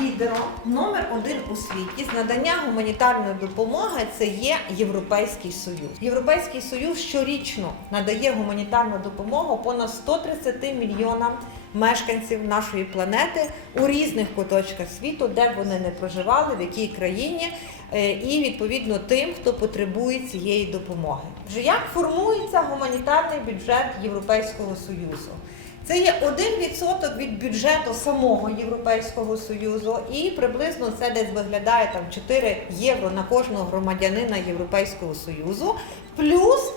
лідером номер один у світі з надання гуманітарної допомоги це є Європейський Союз. Європейський Союз щорічно надає гуманітарну допомогу понад 130 мільйонам мешканців нашої планети у різних куточках світу, де вони не проживали, в якій країні, е, і відповідно тим, хто потребує цієї допомоги. Як формується гуманітарний бюджет Європейського Союзу? Це є 1% від бюджету самого Європейського Союзу, і приблизно це десь виглядає там 4 євро на кожного громадянина Європейського Союзу, плюс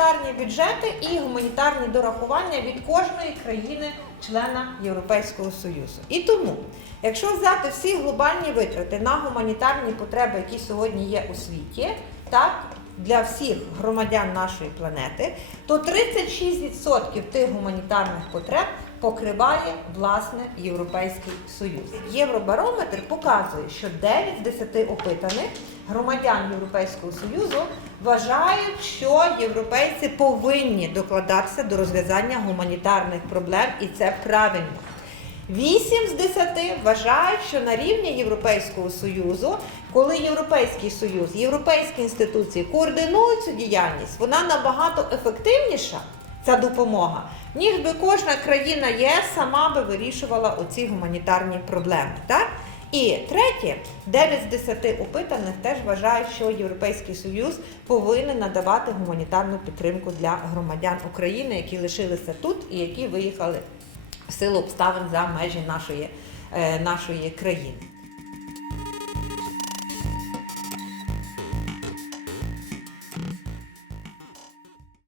гуманітарні бюджети і гуманітарні дорахування від кожної країни члена Європейського Союзу. І тому, якщо взяти всі глобальні витрати на гуманітарні потреби, які сьогодні є у світі, так для всіх громадян нашої планети, то 36% тих гуманітарних потреб покриває власне Європейський Союз. Євробарометр показує, що 9 з 10 опитаних громадян Європейського Союзу вважають, що європейці повинні докладатися до розв'язання гуманітарних проблем, і це правильно. 8 з 10 вважають, що на рівні Європейського Союзу, коли Європейський Союз, європейські інституції координують цю діяльність, вона набагато ефективніша, ця допомога, ніж би кожна країна ЄС сама би вирішувала оці гуманітарні проблеми. Так? І третє, 9 з 10 опитаних теж вважають, що Європейський Союз повинен надавати гуманітарну підтримку для громадян України, які лишилися тут і які виїхали в силу обставин за межі нашої, е, нашої країни.